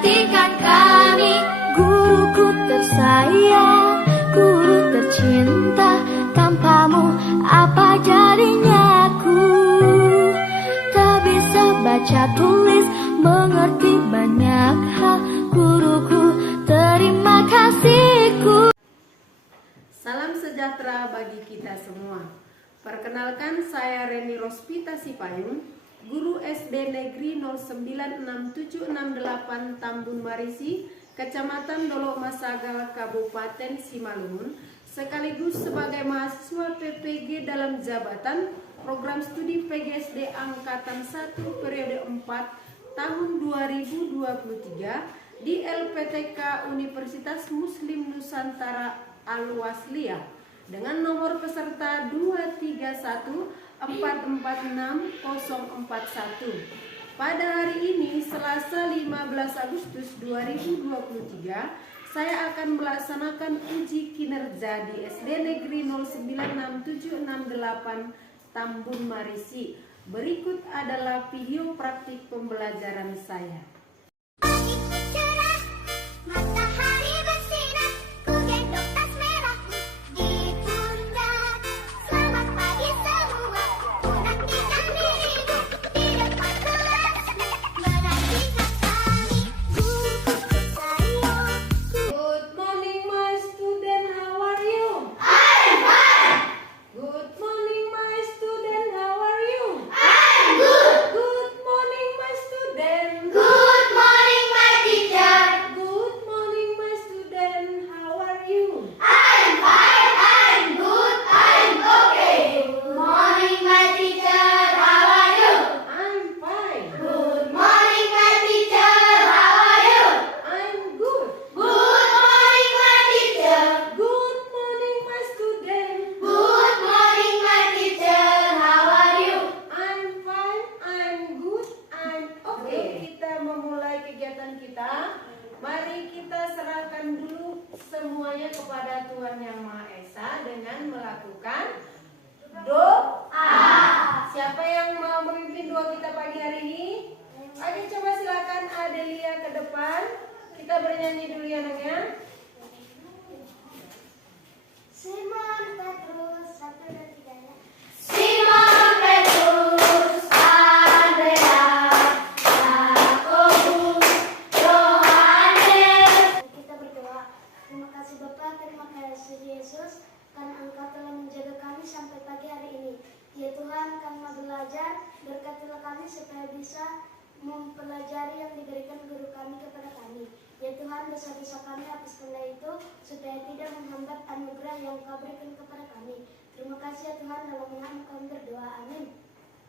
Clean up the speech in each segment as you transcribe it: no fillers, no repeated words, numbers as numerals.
perhatikan kami. Guruku tersayang, guru tercinta, tanpamu apa jadinya aku? Tak bisa baca tulis, mengerti banyak hal. Guruku, terima kasihku. Salam sejahtera bagi kita semua. Perkenalkan, saya Reni Rospita Sipayung, guru SD Negeri 096768 Tambun Marisi, Kecamatan Dolok Masagal, Kabupaten Simalungun, sekaligus sebagai mahasiswa PPG dalam jabatan Program Studi PGSD Angkatan 1 periode 4 tahun 2023 di LPTK Universitas Muslim Nusantara Al-Wasliyah dengan nomor peserta 231446041. Pada hari ini, Selasa 15 Agustus 2023, saya akan melaksanakan uji kinerja di SD Negeri 096768 Tambun Marisi. Berikut adalah video praktik pembelajaran saya. Mari kita serahkan dulu semuanya kepada Tuhan Yang Maha Esa dengan melakukan doa. Siapa yang mau memimpin doa kita pagi hari ini? Oke, coba silakan Adelia ke depan. Kita bernyanyi dulu ya, Neng ya. Simon Petrus, 1 dan 3 ya. Simon Petrus, Andrea, Yakobus, Yohanes. Kita berdoa. Terima kasih Bapa, terima kasih Yesus, karena Engkau telah menjaga kami sampai pagi hari ini. Ya Tuhan, kami mau belajar, berkatilah kami supaya bisa mempelajari yang diberikan guru kami kepada kami. Ya Tuhan, dosa-dosa kami hapuskanlah itu, supaya tidak menghambat anugerah yang Kau berikan kepada kami. Terima kasih ya Tuhan, dalam nama kami berdoa. Amin.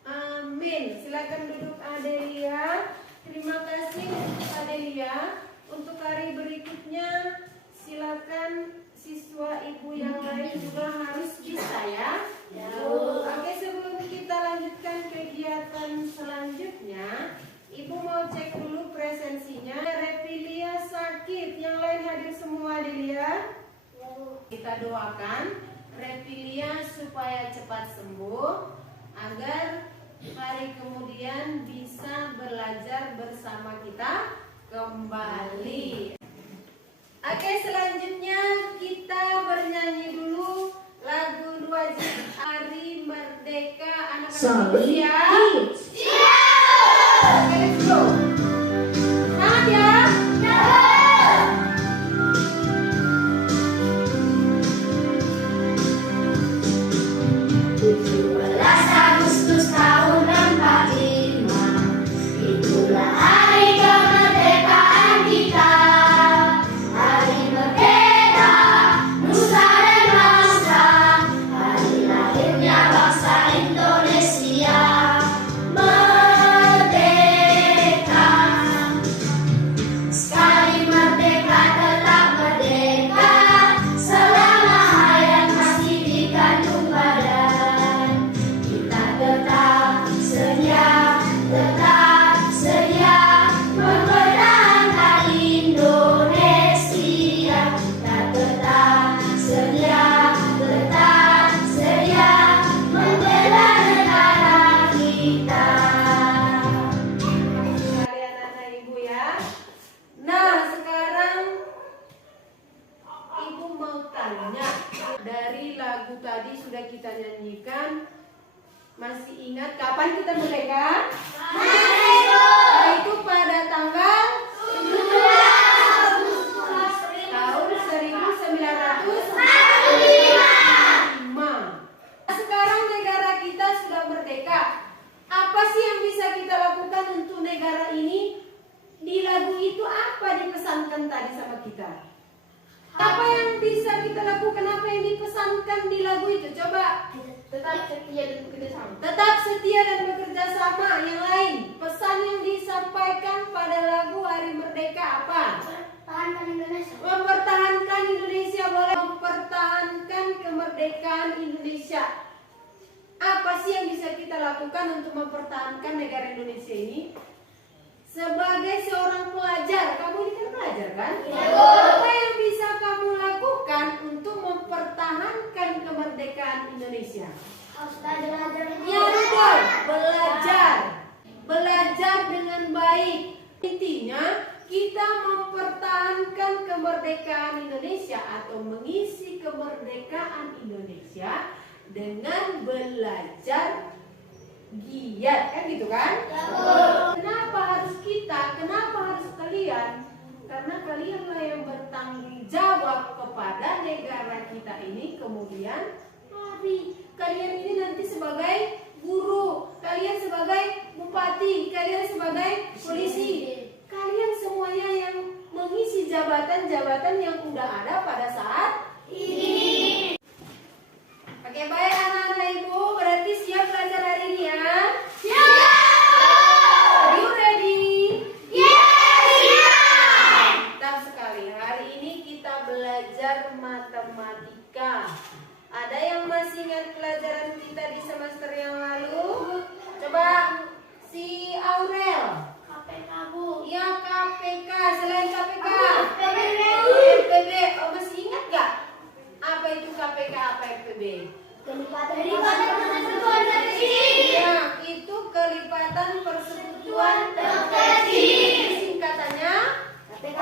Amin. Silakan duduk Adelia. Terima kasih Adelia. Untuk hari berikutnya, silakan siswa ibu yang lain juga harus bisa ya. Oke, sebelum kita lanjutkan kegiatan selanjutnya, ibu mau cek dulu presensinya. Repilia sakit, yang lain hadir semua Adelia. Kita doakan Repilia supaya cepat sembuh, agar hari kemudian bisa belajar bersama kita kembali. Oke, selanjutnya kita bernyanyi dulu lagu 2 Hari Merdeka Anak-anak Indonesia. Oke, let's go. Semangat ya. 17 Agustus tahun 45, itulah hari kemerdekaan kita. Hari merdeka, nusa dan bangsa, hari lahirnya bangsa Indonesia. kalinya. Dari lagu tadi sudah kita nyanyikan. Masih ingat kapan kita merdeka? Yaitu pada tanggal 17 tahun 1945. Sekarang negara kita sudah merdeka. Apa sih yang bisa kita lakukan untuk negara ini? Di lagu itu apa dipesankan tadi sama kita? Apa yang bisa kita lakukan? Apa yang dipesankan di lagu itu? Coba. Tetap setia dan bekerja sama. Tetap setia dan bekerja sama. Yang lain, pesan yang disampaikan pada lagu Hari Merdeka apa? Tahankan Indonesia. Mempertahankan Indonesia, boleh mempertahankan kemerdekaan Indonesia. Apa sih yang bisa kita lakukan untuk mempertahankan negara Indonesia ini? Sebagai seorang pelajar, kamu ini kan pelajar kan? Apa yang bisa kamu lakukan untuk mempertahankan kemerdekaan Indonesia? Harus belajar. Ya betul, belajar. Belajar dengan baik. Intinya kita mempertahankan kemerdekaan Indonesia atau mengisi kemerdekaan Indonesia dengan belajar giat, kan gitu kan? Kenapa harus kita? Kenapa harus kalian? Karena kalianlah yang bertanggung jawab kepada negara kita ini kemudian hari. Kalian ini nanti sebagai guru, kalian sebagai bupati, kalian sebagai polisi. Kalian semuanya yang mengisi jabatan-jabatan yang udah ada pada saat ini. Oke, baik anak-anak ibu, berarti siap belajar hari ini ya? Siap! Are you ready? Mantap sekali, hari ini kita belajar matematika. Ada yang masih ingat pelajaran kita di semester yang lalu? Coba si Aurel. KPK, Bu. Ya KPK, selain KPK. FPB. FPB, oh masih ingat gak? Apa itu KPK, apa FPB? Kelipatan persekutuan terkecil. Ya, itu kelipatan persekutuan terkecil. Singkatannya KPK.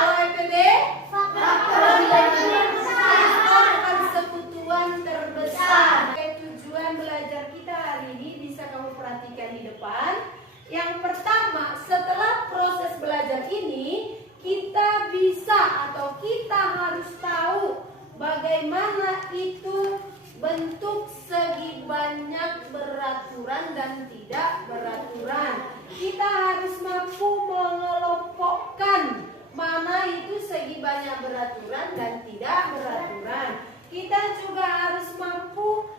kalau FPB Faktor persekutuan terbesar. Tujuan belajar kita hari ini bisa kamu perhatikan di depan. Yang pertama, setelah proses belajar ini, kita bisa atau kita harus tahu bagaimana itu bentuk segi banyak beraturan dan tidak beraturan. Kita harus mampu mengelompokkan mana itu segi banyak beraturan dan tidak beraturan. Kita juga harus mampu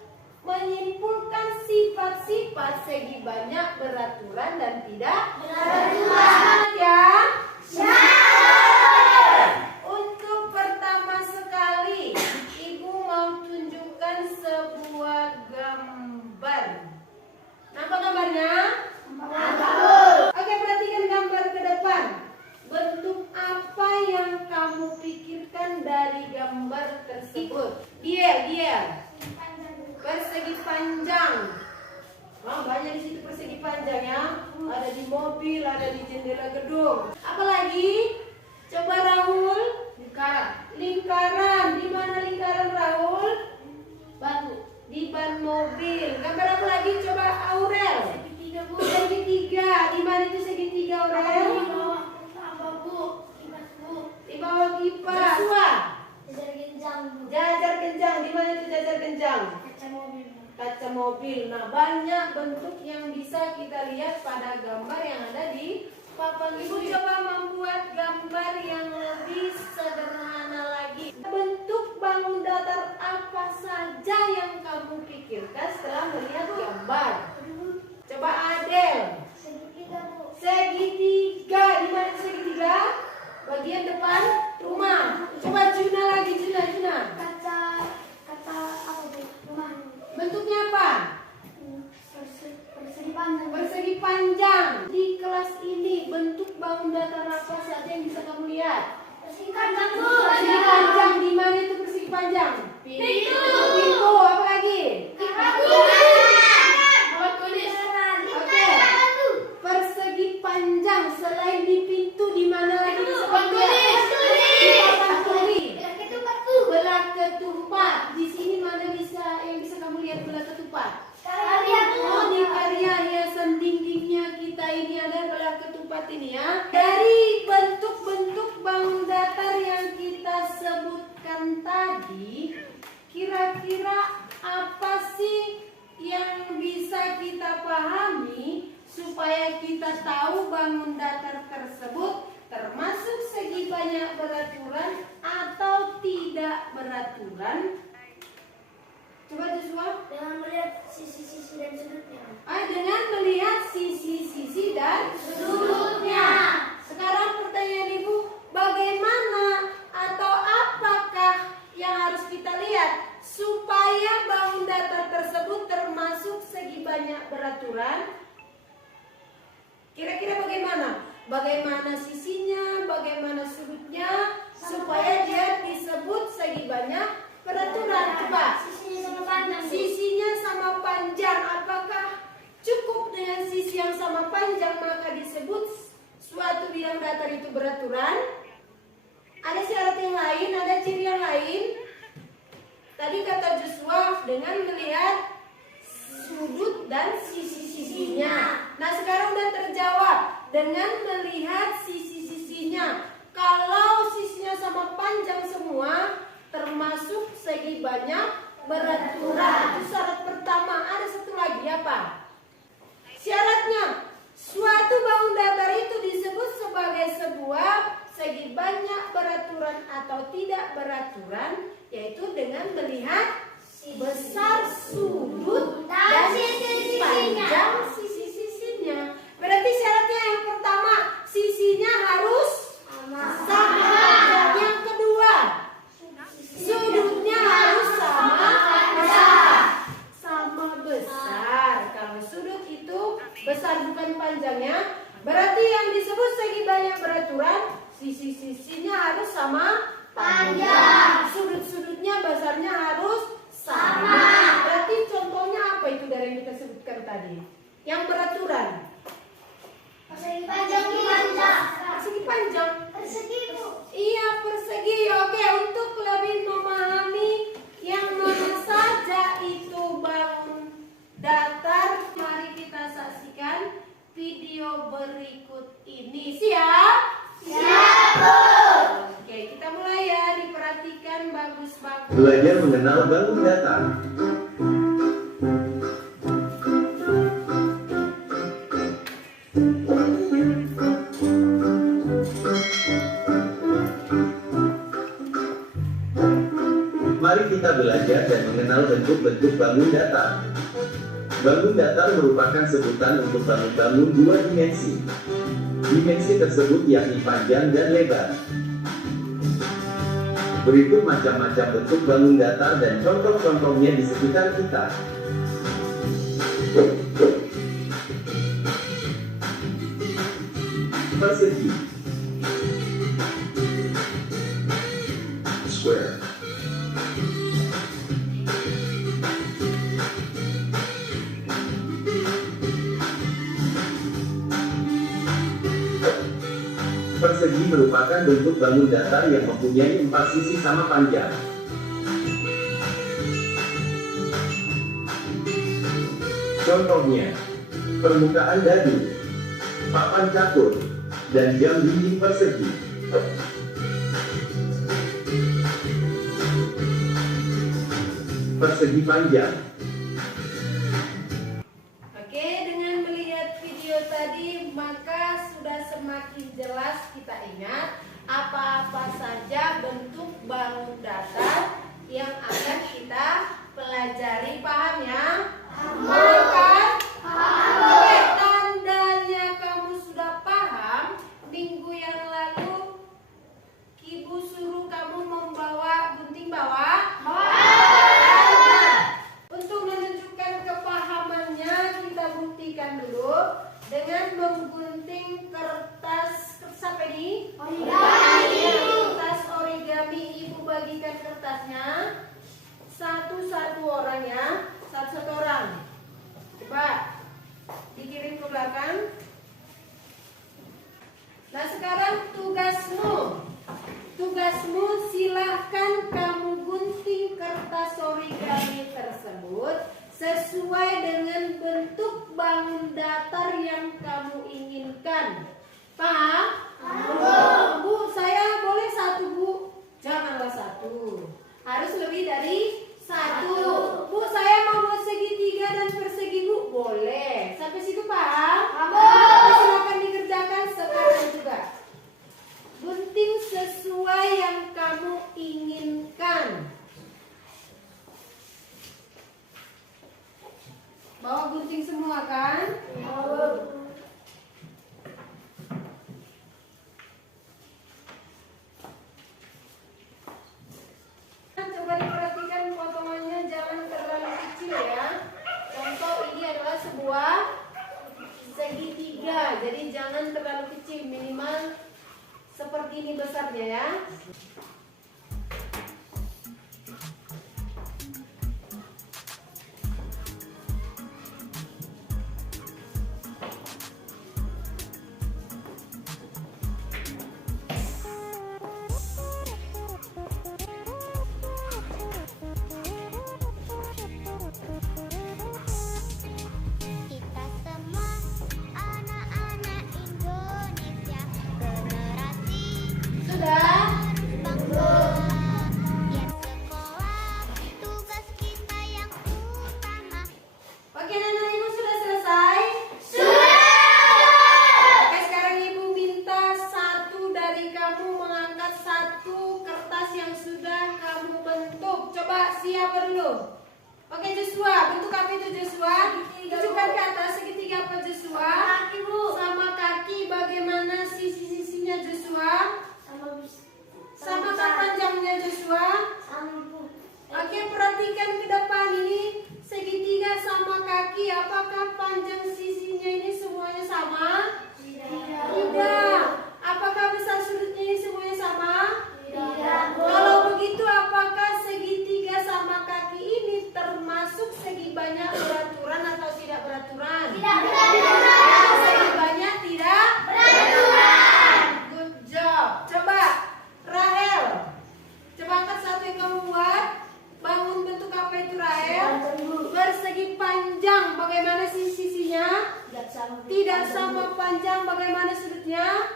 menyimpulkan sifat-sifat segi banyak beraturan dan tidak beraturan. Semangat ya? Untuk pertama sekali, Ibu mau tunjukkan sebuah gambar. Nampak gambarnya? Oke, perhatikan gambar ke depan. Bentuk apa yang kamu pikirkan dari gambar tersebut? Dia persegi panjang. Wah, banyak di situ persegi panjang ya. Ada di mobil, ada di jendela gedung. Apalagi? Coba Rahul. Lingkaran. Di mana lingkaran Rahul? Batu. Di ban mobil. Gambar apa lagi? Coba Aurel. Segitiga. Di mana itu segitiga Aurel? Di bawah kipas. Jajar genjang. Di mana itu jajar genjang? Kaca mobil. Nah, banyak bentuk yang bisa kita lihat pada gambar yang ada di papan. Ibu coba membuat gambar yang lebih sederhana lagi. Bentuk bangun datar apa saja yang kamu pikirkan setelah melihat gambar? Coba Adel. Segitiga. Di mana segitiga? Bagian depan rumah. Coba Juna lagi, Juna. Kaca apa, Bu? Rumah. Bentuknya apa? Persegi panjang. Persegi panjang. Di kelas ini bentuk bangun datar apa saja yang bisa kamu lihat? Persegi panjang, Bu. Jadi, kira-kira apa sih yang bisa kita pahami supaya kita tahu bangun datar tersebut termasuk segi banyak beraturan atau tidak beraturan? Coba Joshua. Dengan melihat sisi-sisi dan sudutnya. Dengan melihat sisi-sisi dan sudutnya. Sekarang pertanyaan Ibu, bagaimana atau apakah yang harus kita lihat supaya bangun datar tersebut termasuk segi banyak beraturan? Kira-kira bagaimana? Bagaimana sisinya, bagaimana sudutnya supaya dia disebut segi banyak beraturan? Coba. Sisinya sama panjang. Sisinya sama panjang. Apakah cukup dengan sisi yang sama panjang maka disebut suatu bidang datar itu beraturan? Ada syarat yang lain, ada ciri yang lain. Tadi kata Joshua dengan melihat sudut dan sisi-sisinya. Nah sekarang udah terjawab dengan melihat sisi-sisinya. Kalau sisinya sama panjang semua termasuk segi banyak beraturan. Itu syarat pertama. Ada satu lagi apa? Syaratnya suatu bangun datar itu disebut sebagai sebuah segi banyak beraturan atau tidak beraturan, yaitu dengan melihat besar sudut dan panjang sisi-sisinya. Berarti syaratnya yang pertama, sisinya harus sama. Yang kedua, sudutnya harus sama besar. Kalau sudut itu besar bukan panjangnya, berarti yang disebut segi banyak beraturan, sisi-sisinya harus sama panjang. Sudut-sudutnya besarnya harus sama. Berarti contohnya apa itu dari yang kita sebutkan tadi? Yang beraturan. Persegi panjang. Persegi panjang. Persegi, Bu. Iya, persegi. Oke, untuk lebih memahami yang mana saja itu bangun datar, mari kita saksikan video berikut ini. Siap? Siap, Bu. Oke, kita mulai ya. Diperhatikan bagus-bagus. Belajar mengenal bangun datar. Mari kita belajar dan mengenal bentuk-bentuk bangun datar. Bangun datar merupakan sebutan untuk bangun-bangun dua dimensi. Dimensi tersebut yakni panjang dan lebar. Berikut macam-macam bentuk bangun datar dan contoh-contohnya di sekitar kita. Persegi, square, persegi merupakan bentuk bangun datar yang mempunyai 4 sisi sama panjang. Contohnya, permukaan dadu, papan catur, dan jam dinding persegi. Persegi panjang. Oke, dengan melihat video tadi maka sudah semakin jelas kita ingat apa-apa saja bentuk bangun datar yang akan kita pelajari. Paham ya? Paham kan? Oke, tandanya kamu sudah paham. Minggu yang lalu Ibu suruh kamu membawa gunting bawa. Untuk menunjukkan kepahamannya kita buktikan dulu dengan menggunting kertas apa ini? Kertas origami. Ibu bagikan kertasnya satu-satu orang ya, satu-satu orang. Coba dikirim ke belakang. Nah sekarang tugasmu silahkan kamu gunting kertas origami tersebut sesuai dengan bentuk bangun datar yang kamu inginkan. Paham? Bu, saya boleh satu, Bu? Janganlah satu, harus lebih lebih dari 1. Bu, saya mau buat segitiga dan persegi, Bu. Boleh. Sampai situ paham? Silakan dikerjakan sekarang juga. Gunting sesuai yang kamu inginkan. Bawa gunting semua kan? Coba diperhatikan potongannya, jangan terlalu kecil ya. Contoh ini adalah sebuah segitiga, jadi jangan terlalu kecil, minimal seperti ini besarnya ya. Kita semua anak-anak Indonesia, generasi Sudah? bangsa. Tiap sekolah, tugas kita yang utama. Oke, Nana, Ibu sudah selesai? Oke, sekarang Ibu minta satu dari kamu mengangkat satu kertas yang sudah kamu bentuk. Coba siapa dulu? Oke, Joshua, bentuk apa itu Joshua? Tunjukkan ke atas segitiga apa Joshua? Kaki, Bu. Sama kaki, bagaimana sisi-sisinya Joshua? Sama panjangnya Joshua? Oke, perhatikan ke depan ini segitiga sama kaki. Apakah panjang sisinya ini semuanya sama? Tidak. Apakah besar sudutnya ini semuanya sama? Kalau begitu, apakah segitiga sama kaki ini termasuk segi banyak beraturan atau tidak beraturan? Segi banyak tidak beraturan. Good job. Coba Rahel, coba angkat satu yang kamu buat. Bangun bentuk apa itu Rahel? Bersegi panjang. Bagaimana sisinya? Tidak sama panjang. Bagaimana sudutnya?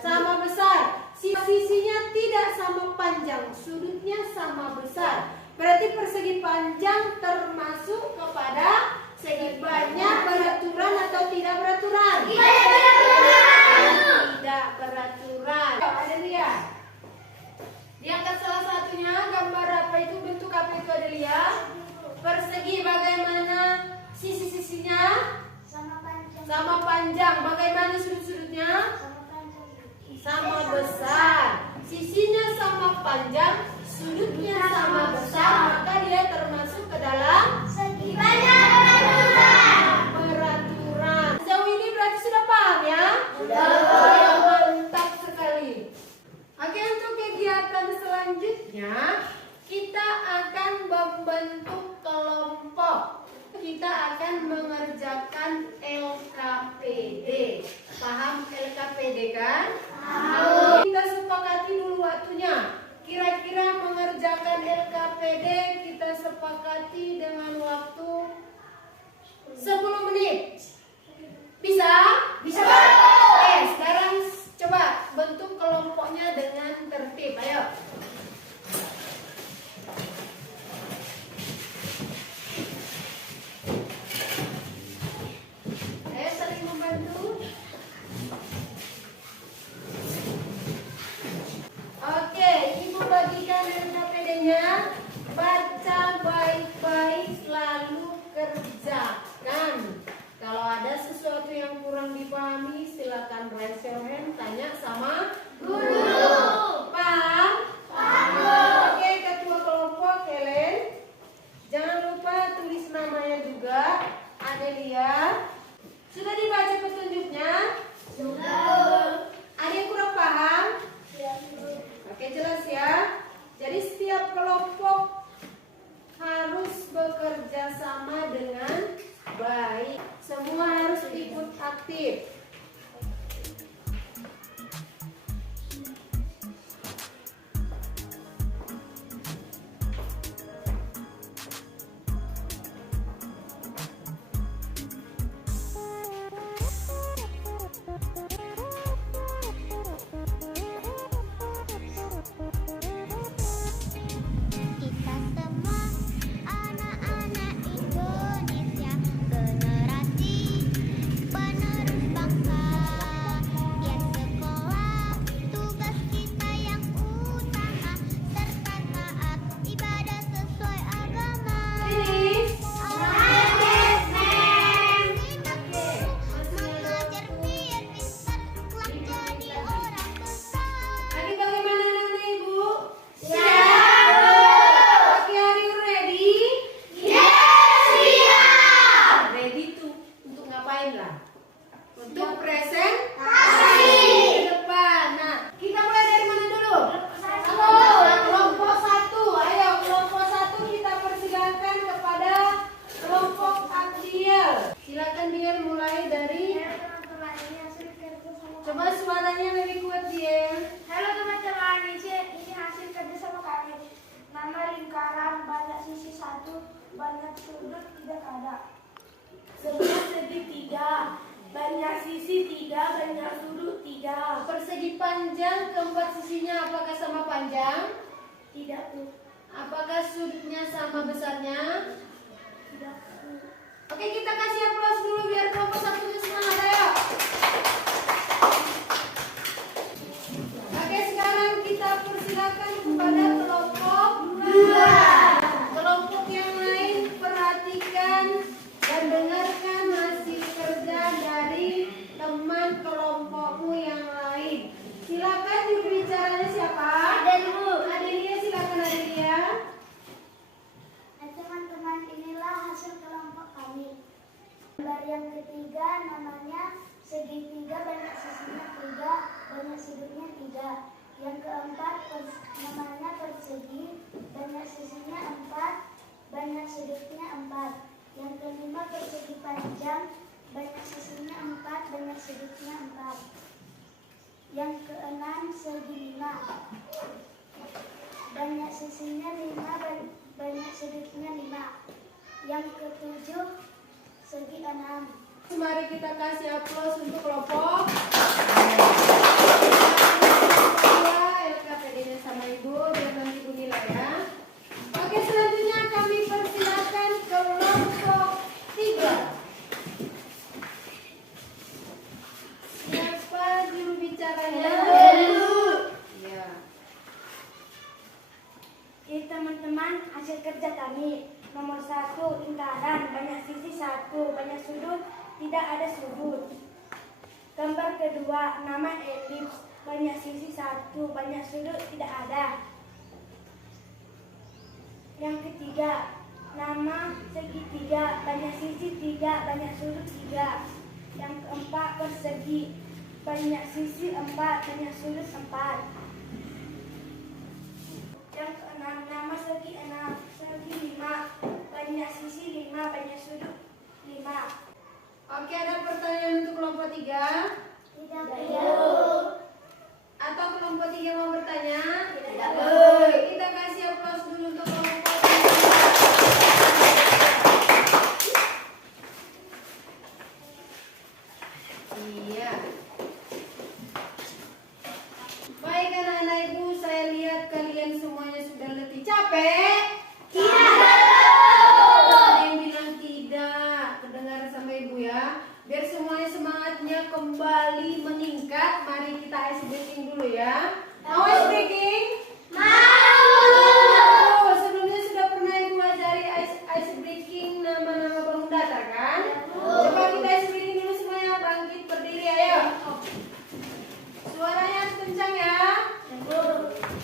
Sama besar. Sisinya tidak sama panjang, sudutnya sama besar. Berarti persegi panjang termasuk kepada segi banyak beraturan atau tidak beraturan? Tidak beraturan. Ada lihat. Diangkat salah satunya, gambar apa itu, bentuk apa itu Adelia? Persegi, bagaimana sisi-sisinya? Sama panjang. Bagaimana sudut-sudutnya? Sama besar. Sisinya sama panjang, sudutnya sama besar, maka dia termasuk ke dalam Segi banyak beraturan. Sejauh ini berarti sudah paham ya? Sudah. Mantap sekali. Oke, untuk kegiatan selanjutnya kita akan membentuk kelompok. Kita akan mengerjakan LKPD. Paham LKPD kan? Kita sepakati dulu waktunya. Kira-kira mengerjakan LKPD kita sepakati dengan waktu 10 menit. Bisa? Bisa. Oke, sekarang coba bentuk kelompoknya dengan tertib. Ayo. Ayo saling membantu. Oke, Ibu bagikan LKPD-nya. Baca baik-baik lalu kerjakan. Kalau ada sesuatu yang kurang dipahami, silakan raise your hand, tanya sama guru. Paham? Paham. Oke, ketua kelompok Helen. Jangan lupa tulis namanya juga. Adelia. Sudah dibaca petunjuknya? Sudah. Ada yang kurang paham? Oke, jelas ya. Jadi setiap kelompok harus bekerja sama dengan baik. Semua harus ikut aktif. Kita banyak sisi 3, banyak sudut 3. Persegi panjang keempat sisinya apakah sama panjang? Tidak, Bu. Apakah sudutnya sama besarnya? Tidak, Bu. Oke, kita kasih aplaus dulu biar kelompok satunya semangat, ayo. Oke, sekarang kita persilakan kepada kelompok 2. Kelompok yang lain perhatikan dan dengarkan hasil kerja dari teman kelompokmu yang lain. Silakan juru bicaranya siapa? Adelia, silakan Adelia. Teman-teman, inilah hasil kelompok kami. Gambar yang ketiga namanya segitiga, banyak sisinya 3, banyak sudutnya 3. Yang keempat namanya persegi, banyak sisinya 4, banyak sudutnya 4. Yang kelima persegi panjang, banyak sisinya 4, banyak sudutnya 4. Yang keenam segi 5, banyak sisinya 5, banyak sudutnya 5. Yang ketujuh segi 6. Mari kita kasih aplaus untuk kelompok. LKPD-nya sama Ibu, biar nanti Ibu nilai ya. Oke, selanjutnya kami persilakan kelompok 3. Siapa juru bicaranya? Ya. Ini teman-teman, hasil kerja kami. Nomor 1, lingkaran, banyak sisi 1, banyak sudut, tidak ada sudut. Gambar kedua, nama elips, banyak sisi 1, banyak sudut, tidak ada. Yang ketiga, nama segitiga, banyak sisi 3, banyak sudut 3. Yang keempat, persegi, banyak sisi 4, banyak sudut 4. Yang keenam, nama segi 6, segi 5, banyak sisi 5, banyak sudut 5. Oke, ada pertanyaan untuk kelompok 3? Tidak Atau kelompok 3 mau bertanya? Tidak. Oke, kita kasih aplaus dulu untuk kelompok 3. Iya. Baik anak-anak Ibu, saya lihat kalian semuanya sudah letih. Capek? Ada yang bilang tidak. Kedengaran sama Ibu ya. Biar semuanya semangatnya kembali meningkat, mari kita ice breaking dulu ya. Mau ice breaking? Mau! Sebelumnya sudah pernah Ibu ajari ice breaking nama-nama bangun datar kan? Coba kita ice breaking dulu semuanya, bangkit berdiri ayo. Suaranya harus kencang ya.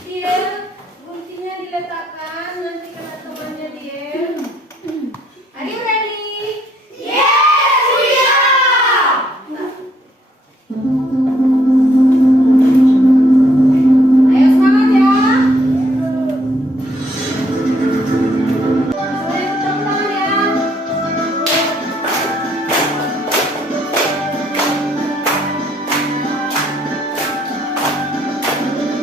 Diel, guntingnya diletakkan, nanti kena temannya Diel. Are you ready? Ayo semangat ya. Semuanya tepuk tangan ya.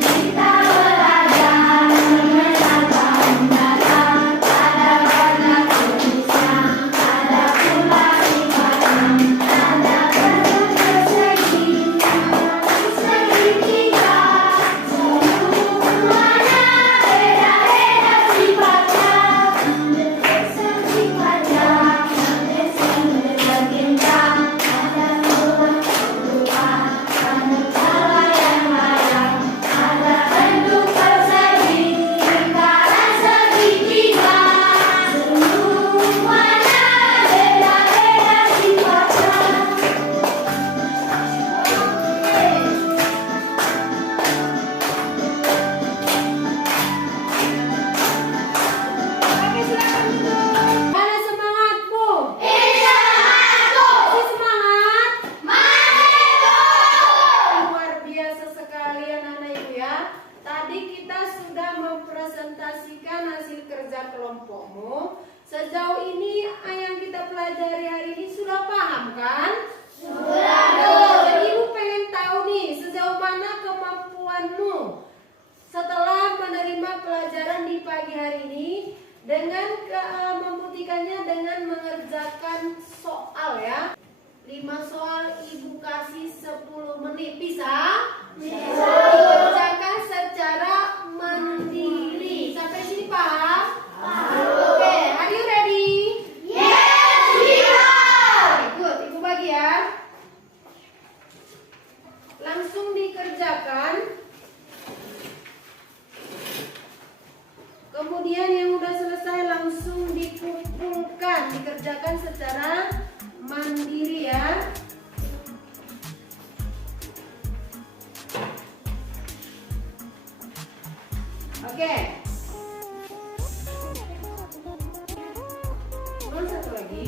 Kita belajar mengenal datang, ada banyak tulisnya, ada pula sifatnya, ada persegi, segitiga, semuanya beda-beda sifatnya. Persegi panjang, persegi bergenta, ada dua, ada cara yang layak. Ada bentuk persegi, lingkaran segitiga, semuanya beda-beda sifatnya. Oke, silakan duduk. Mana semangatmu? Masih semangat? Luar biasa sekali anak-anak Ibu ya. Tadi kita sudah mempresentasikan hasil kerja kelompokmu. Sejauh ini yang kita pelajari hari ini sudah paham kan? Sudah. Jadi Ibu pengen tahu nih sejauh mana kemampuanmu setelah menerima pelajaran di pagi hari ini dengan membuktikannya dengan mengerjakan soal ya. 5 soal Ibu kasih 10 menit. Bisa? Bisa. Dikerjakan secara mandiri. Sampai sini paham? Paham. Oke, are you ready? Yes, we are. Good, Ibu bagi ya. Langsung dikerjakan. Kemudian yang udah selesai langsung dikumpulkan, dikerjakan secara mandiri ya. Oke. Satu lagi.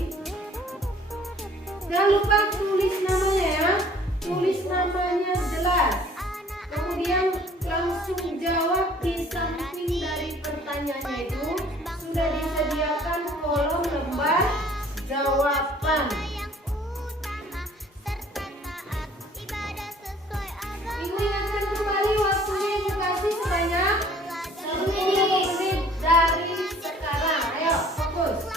Jangan lupa tulis namanya ya. Tulis namanya jelas. Kemudian langsung jawab di samping dari pertanyaannya itu sudah disediakan kolom lembar jawaban. Ibu ingatkan kembali waktunya Ibu kasih sebanyak 10 menit dari sekarang. Ayo fokus.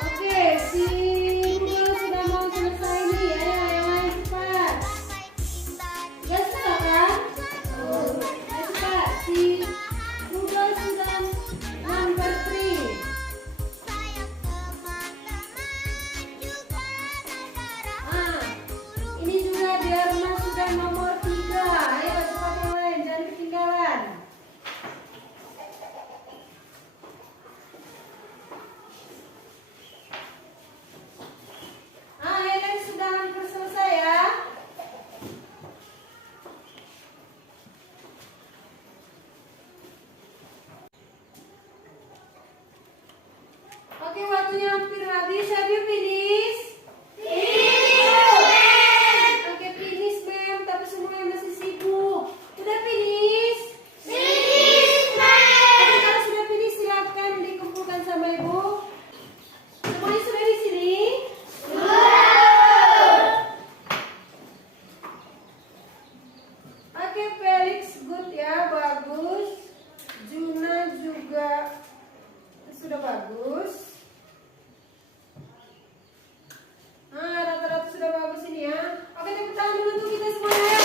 Oke, si Rudol sudah mau selesai nih ya. Yang lain cepat. Gak susah kan? Gak susah. Si Rudol sudah number 3. Ini juga Derma sudah nomor 3. Ayo cepat yang lain, jangan ketinggalan. Helen sudah hampir selesai ya. Oke, waktunya hampir habis. Have you finish? Oke, finish ma'am. Tapi semuanya masih sibuk. Udah finish? Oke, kalau sudah finish silakan dikumpulkan sama ibu. Semuanya sudah di sini? Oke, Felix good ya, bagus. Juna juga sudah bagus. Rata-rata sudah bagus ini ya. Oke, tepuk tangan dulu untuk kita semuanya ya.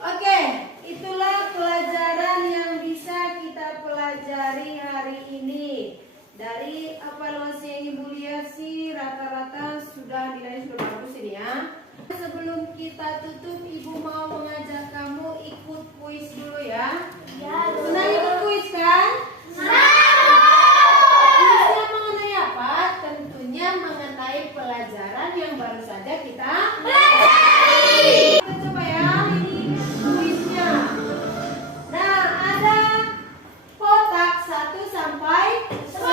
Oke, itulah pelajaran yang bisa kita pelajari hari ini. Dari evaluasi yang Ibu lihat sih rata-rata sudah nilainya sudah bagus ini ya. Sebelum kita tutup, Ibu mau mengajak kamu ikut kuis dulu ya. Senang ikut kuis kan? Kuisnya mengenai apa? Tentunya mengenai pelajaran yang baru saja kita pelajari. Kita coba ya, ini kuisnya. Nah, ada kotak 1 sampai 10.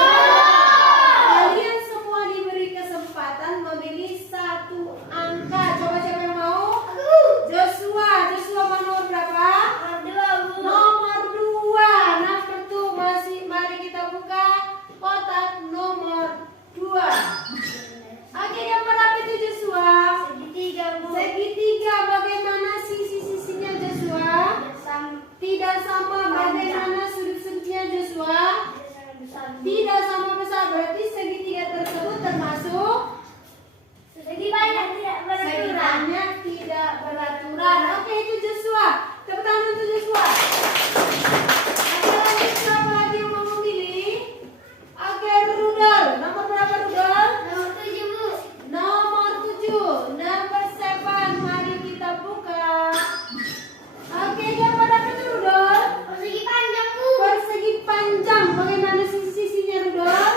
Kalian semua diberi kesempatan memilih 1 angka. Coba siapa yang mau? Joshua mau nomor berapa? Nomor 2. Nah, itu mari kita buka kotak nomor 2. Oke, yang berapa itu Joshua? Segitiga. Bagaimana sisi-sisinya Joshua? Tidak sama. Bagaimana sudut-sudutnya Joshua? Tidak sama besar. Berarti segitiga tersebut termasuk segitanya tidak beraturan. Oke, itu Joshua. Tepuk tangan untuk Joshua. Ada lagi siapa lagi yang mau memilih? Oke, Rudol. Nomor berapa Rudol? Nomor 7. Number 7. Mari kita buka. Oke, gambar apa itu Rudol? Persegi panjang. Bagaimana sisi-sisinya Rudol?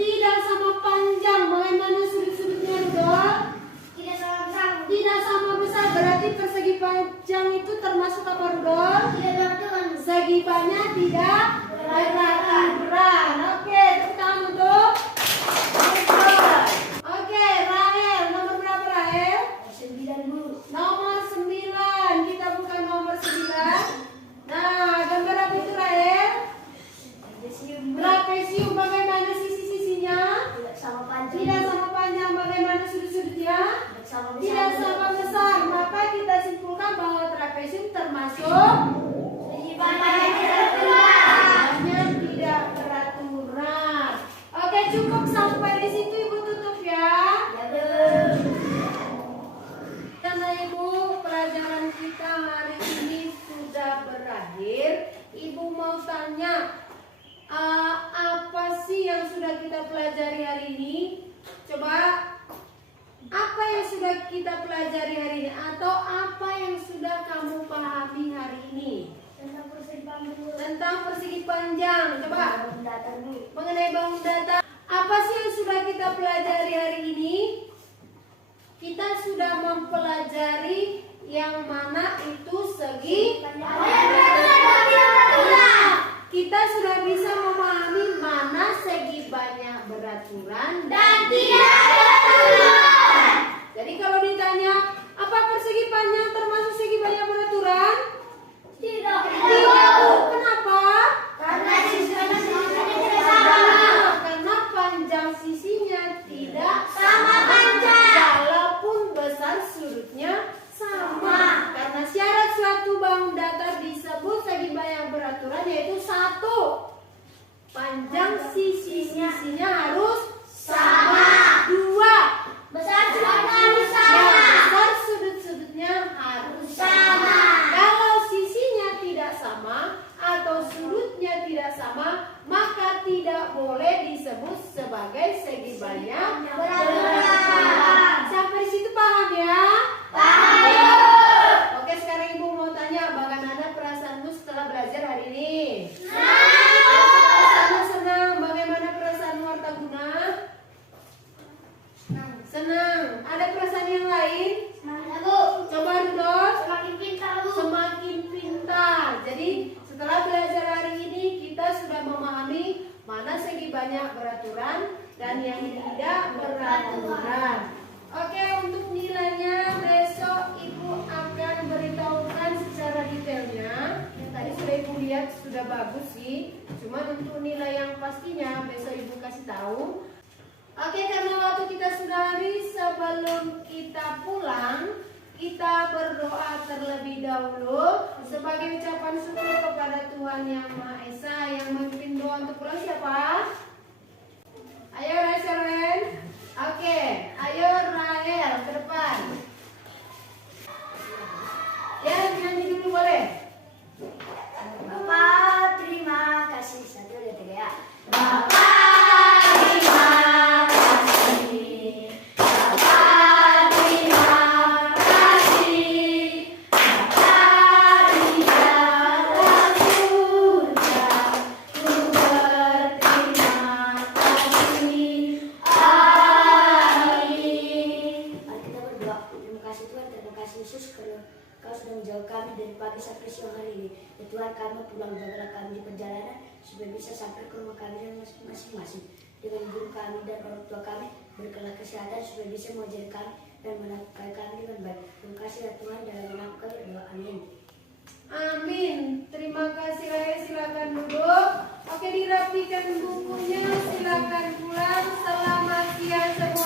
Tidak sama panjang. Bagaimana sudut-sudutnya Rudol? Tidak sama besar. Berarti persegi panjang itu termasuk apa Rudol? Segipannya tidak beraturan. Oke, tepuk tangan untuk Rudol. Oke, Rahel. Nomor berapa Rahel? Nomor 9. Kita buka nomor 9. Nah, gambar apa itu Rahel? Trapesium. Bagaimana sisi-sisinya? Tidak sama panjang. Bagaimana sudut-sudutnya? Tidak sama besar. Maka kita simpulkan bahwa termasuk banyak tidak beraturan. Oke, cukup sampai di situ Ibu tutup ya. Karena Ibu, pelajaran kita hari ini sudah berakhir. Ibu mau tanya, apa sih yang sudah kita pelajari hari ini? Coba, apa yang sudah kita pelajari hari ini? Atau apa yang sudah kamu pahami hari ini? Tentang persegi panjang. Coba, mengenai bangun datar. Apa sih yang sudah kita pelajari hari ini? Kita sudah mempelajari yang mana itu segi. Kita sudah bisa memahami mana segi banyak beraturan dan tidak beraturan. Jadi kalau ditanya, apa persegi panjang termasuk segi banyak beraturan? Tidak. Kenapa? Karena karena panjang sisinya tidak sama panjang, walaupun besar sudutnya sama. Karena syarat suatu bangun datar disebut segi banyak beraturan yaitu 1. Panjang sisinya harus sama. 2. Besar sudut-sudutnya harus sama. Kalau sisinya tidak sama atau sudutnya tidak sama, maka tidak boleh disebut sebagai segi banyak beraturan. Sampai situ paham ya? Paham. Oke, sekarang Ibu mau tanya, bagaimana perasaanmu setelah belajar hari ini? Senang. Bagaimana perasaan Wartaguna? Senang. Ada perasaan yang lain? Coba Rudolf. Semakin pintar. Jadi setelah belajar hari ini kita sudah memahami mana segi banyak beraturan dan yang tidak beraturan. Oke, untuk nilainya besok Ibu akan beritahukan secara detailnya. Tadi sudah Ibu lihat sudah bagus sih. Cuma untuk nilai yang pastinya besok Ibu kasih tahu. Oke, karena waktu kita sudah habis, sebelum kita pulang, kita berdoa terlebih dahulu sebagai ucapan syukur kepada Tuhan Yang Maha Esa. Yang memimpin doa untuk pulang siapa? Ayo Rachel. Oke, ayo Rahel ke depan. Ya, nyanyi dulu boleh. Bapak, terima kasih. 1, 2, 3 ya. Bapak, terima kasih. Bapak, terima kasih. Bapak tidak surga, ku berterima kasih. Amin. Mari kita berdoa. Terima kasih Tuhan, terima kasih Yesus karena Kau sudah menjauh kami dari pagi sampai siang hari ini. Ya Tuhan, kami pulang, jagalah kami di perjalanan supaya bisa sampai ke rumah kami dan masing-masing. Dengan guru kami dan orang tua kami, berikanlah kesehatan supaya bisa mengajari kami dan menafkahi kami dengan baik. Terima kasih ya Tuhan, dalam nama kami berdoa. Amin. Amin. Terima kasih Rahel, silakan duduk. Oke, dirapikan bukunya, silakan pulang. Selamat siang semua.